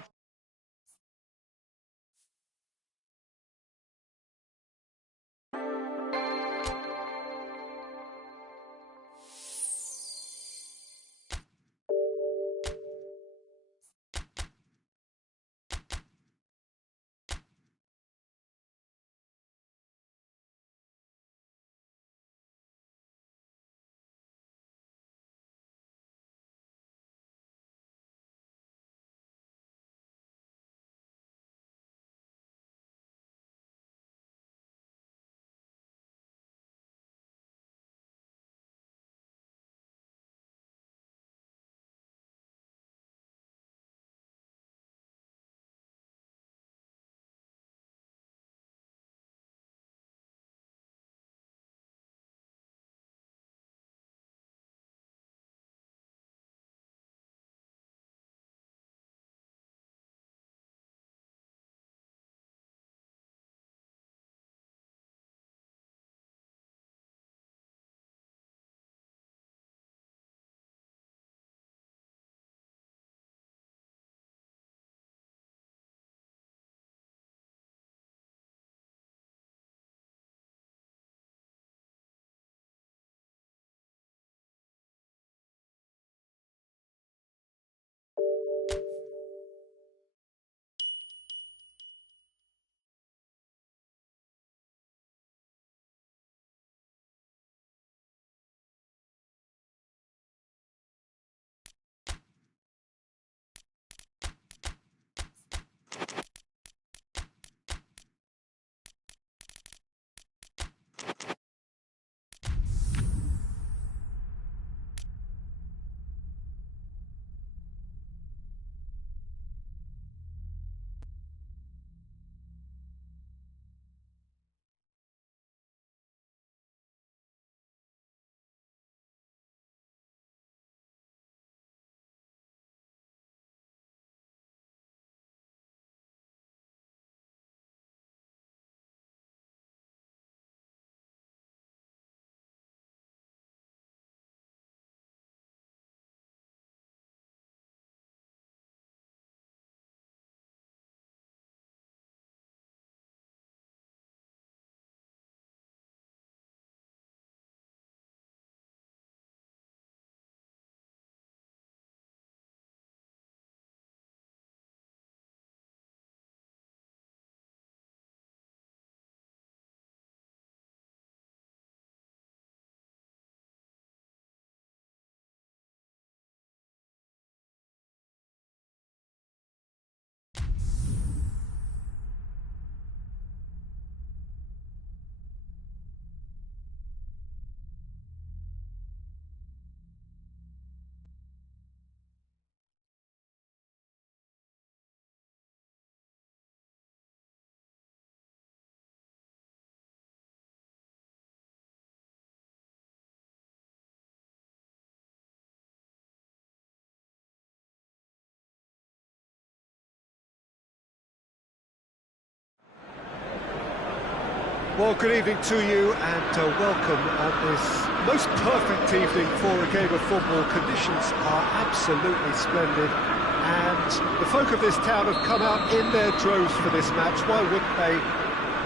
Well, good evening to you and welcome on this most perfect evening for a game of football. Conditions are absolutely splendid and the folk of this town have come out in their droves for this match. Why wouldn't they?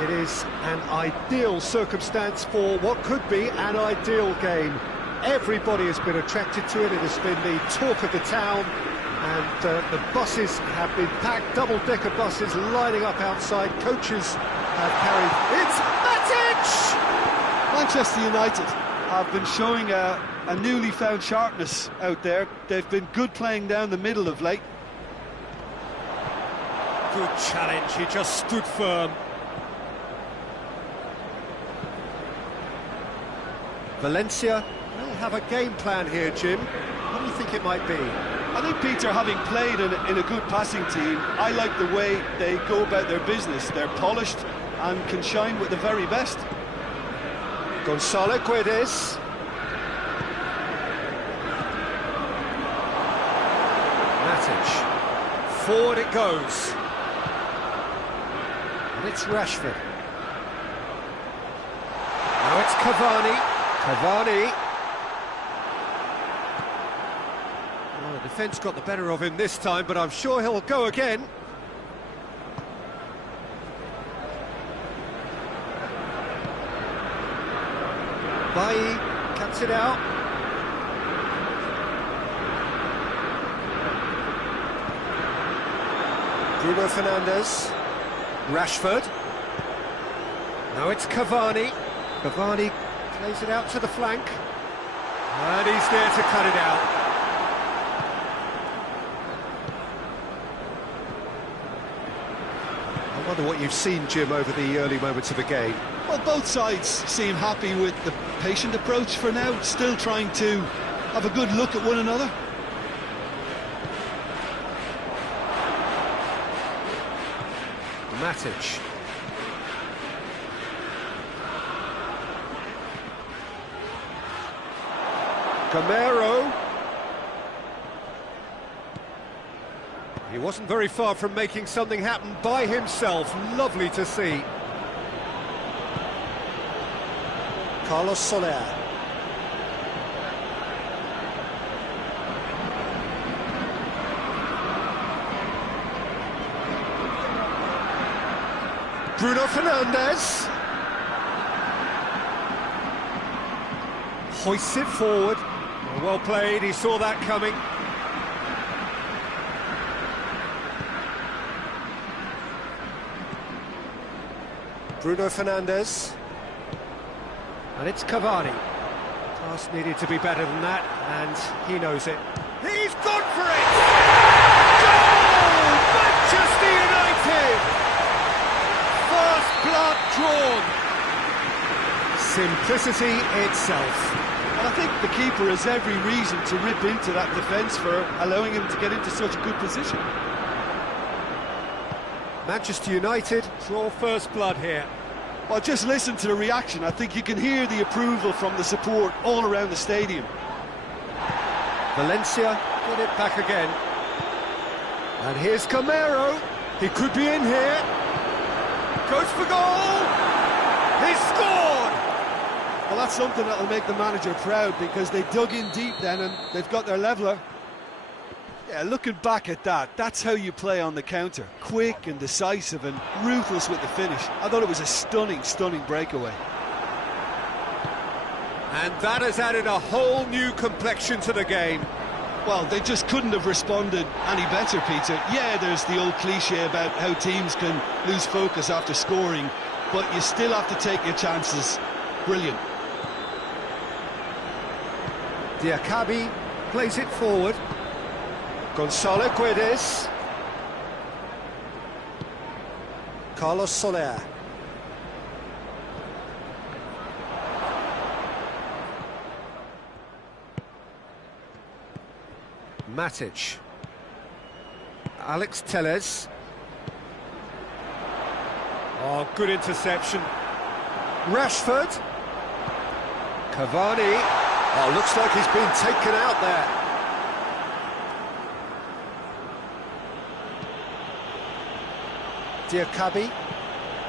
It is an ideal circumstance for what could be an ideal game. Everybody has been attracted to it. It has been the talk of the town. And the buses have been packed, double-decker buses lining up outside. Coaches have carried... It's Matic! Manchester United have been showing a newly found sharpness out there. They've been good playing down the middle of late. Good challenge, he just stood firm. Valencia will have a game plan here, Jim. What do you think it might be? I think, Peter, having played in a good passing team, I like the way they go about their business. They're polished and can shine with the very best. Gonzalo Guedes. Matic. Forward it goes. And it's Rashford. Now it's Cavani. Cavani. Well, the defence got the better of him this time, but I'm sure he'll go again. Bailly cuts it out. Bruno Fernandes. Rashford. Now it's Cavani. Cavani plays it out to the flank. And he's there to cut it out. I wonder what you've seen, Jim, over the early moments of the game. Well, both sides seem happy with the patient approach for now, still trying to have a good look at one another. Matic. Gamero. He wasn't very far from making something happen by himself. Lovely to see. Carlos Soler. Bruno Fernandes. Hoists it forward. Well played, he saw that coming. Bruno Fernandes. And it's Cavani. Pass needed to be better than that, and he knows it. He's gone for it! Goal! Manchester United! First blood drawn. Simplicity itself. And I think the keeper has every reason to rip into that defence for allowing him to get into such a good position. Manchester United draw first blood here. Well, just listen to the reaction. I think you can hear the approval from the support all around the stadium. Valencia get it back again. And here's Gamero. He could be in here. Goes for goal. He scored. Well, that's something that'll make the manager proud, because they dug in deep then and they've got their leveller. Yeah, looking back at that, that's how you play on the counter. Quick and decisive and ruthless with the finish. I thought it was a stunning, stunning breakaway. And that has added a whole new complexion to the game. Well, they just couldn't have responded any better, Peter. Yeah, there's the old cliche about how teams can lose focus after scoring, but you still have to take your chances. Brilliant. Diakabi plays it forward. Gonzalo Guedes. Carlos Soler. Matic. Alex Telles. Oh, good interception. Rashford. Cavani. Oh, looks like he's been taken out there.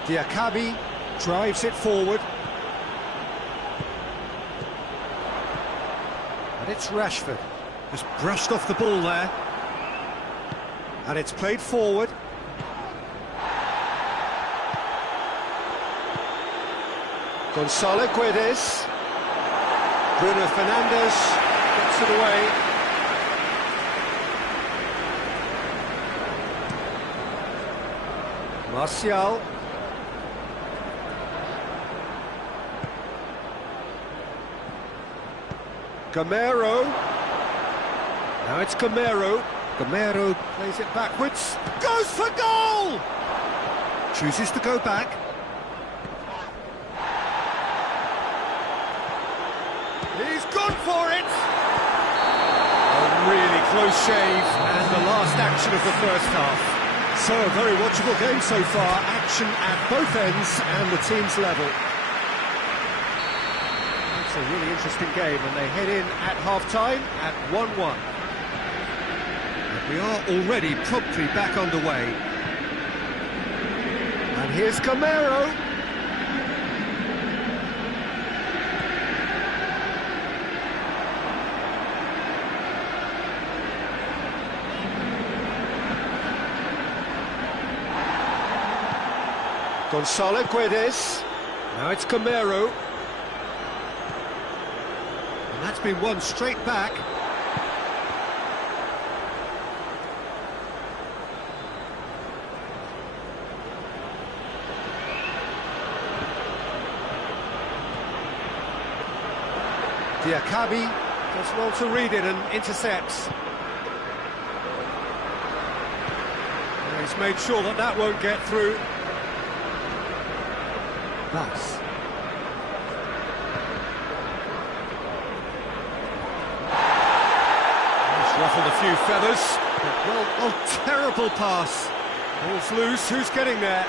Diakabi. Drives it forward. And it's Rashford. Just brushed off the ball there. And it's played forward. Gonzalo Guedes. Bruno Fernandes gets it away. Martial. Gamero. Now it's Gamero. Gamero plays it backwards. Goes for goal! Chooses to go back. He's gone for it! A really close shave, and the last action of the first half. So, a very watchable game so far. Action at both ends and the team's level. It's a really interesting game, and they head in at half-time at 1-1. And we are already promptly back underway. And here's Gamero. Gonzalo Guedes. Now it's Gamero. And that's been won straight back. Diakabi does well to read it and intercepts. And he's made sure that that won't get through. Nice. He's ruffled a few feathers. Well, terrible pass. Ball's loose, who's getting there?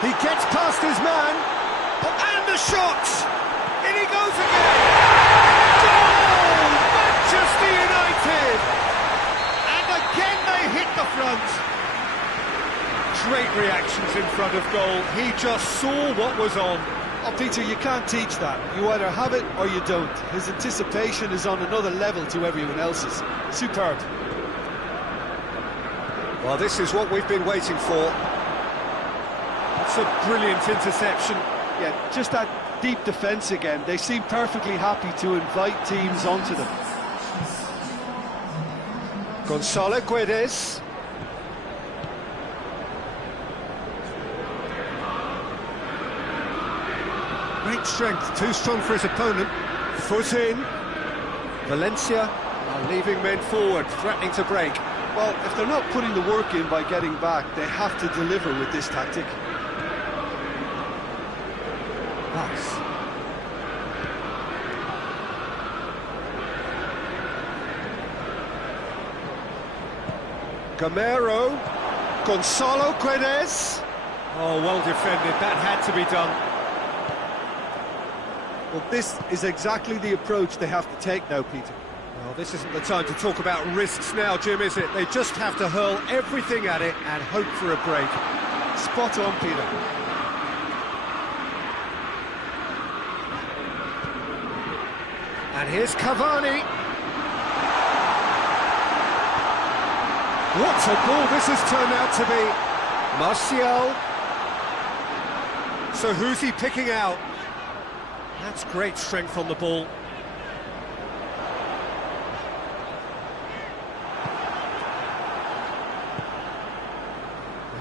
He gets past his man. Oh, and the shot! In he goes again! Goal! Manchester United! And again they hit the front. Great reactions in front of goal. He just saw what was on. Oh, Peter, you can't teach that. You either have it or you don't. His anticipation is on another level to everyone else's. Superb. Well, this is what we've been waiting for. It's a brilliant interception. Yeah, just that deep defence again. They seem perfectly happy to invite teams onto them. Gonzalo Guedes. Great strength, too strong for his opponent. Foot in. Valencia are leaving men forward, threatening to break. Well, if they're not putting the work in by getting back, they have to deliver with this tactic. Nice. Gamero. Gonzalo Guedes. Oh, well defended, that had to be done. Well, this is exactly the approach they have to take now, Peter. Well, this isn't the time to talk about risks now, Jim, is it? They just have to hurl everything at it and hope for a break. Spot on, Peter. And here's Cavani. What a goal this has turned out to be. Martial. So who's he picking out? That's great strength on the ball.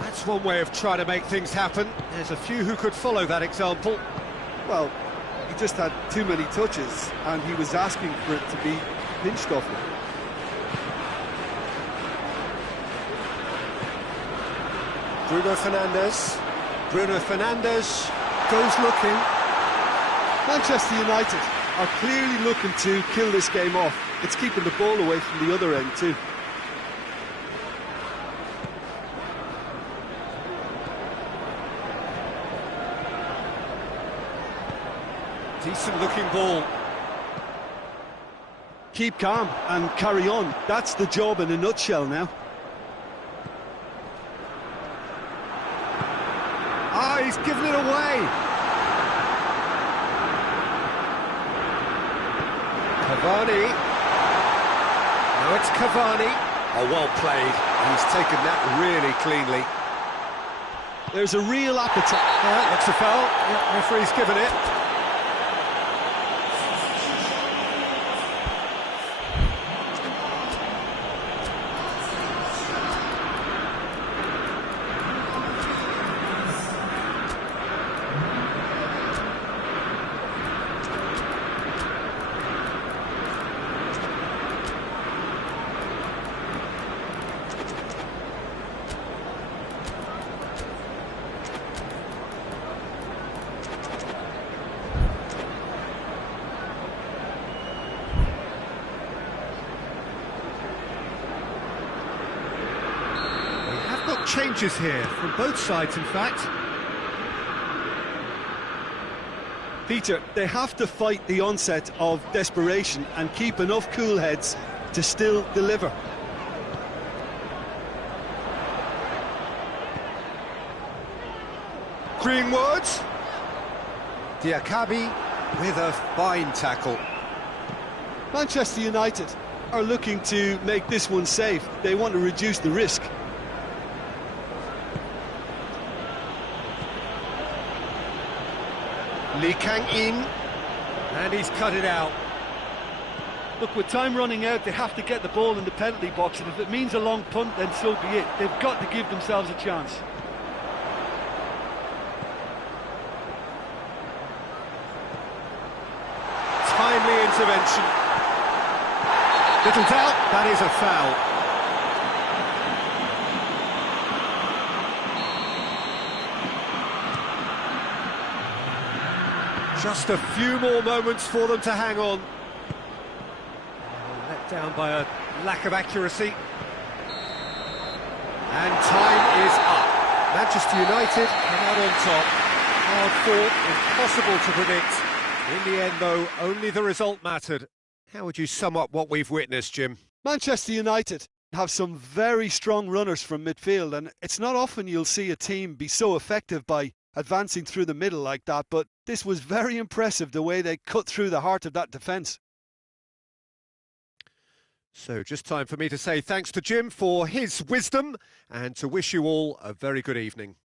That's one way of trying to make things happen. There's a few who could follow that example. Well, he just had too many touches, and he was asking for it to be pinched off him. Bruno Fernandes. Bruno Fernandes goes looking. Manchester United are clearly looking to kill this game off. It's keeping the ball away from the other end too. Decent looking ball. Keep calm and carry on. That's the job in a nutshell now. Ah, he's given it away. Cavani. Now it's Cavani. Oh, well played. He's taken that really cleanly. There's a real appetite. Yeah, looks a foul. Yeah, referee's given it. Changes here from both sides, in fact. Peter, they have to fight the onset of desperation and keep enough cool heads to still deliver. Greenwood. Diakabi with a fine tackle. Manchester United are looking to make this one safe. They want to reduce the risk. Lee Kang-in, and he's cut it out. Look, with time running out, they have to get the ball in the penalty box, and if it means a long punt, then so be it. They've got to give themselves a chance. Timely intervention. Little doubt, that is a foul. Just a few more moments for them to hang on. Let down by a lack of accuracy. And time is up. Manchester United come out on top. Hard fought, impossible to predict. In the end, though, only the result mattered. How would you sum up what we've witnessed, Jim? Manchester United have some very strong runners from midfield, and it's not often you'll see a team be so effective by advancing through the middle like that, but this was very impressive, the way they cut through the heart of that defence. So just time for me to say thanks to Jim for his wisdom and to wish you all a very good evening.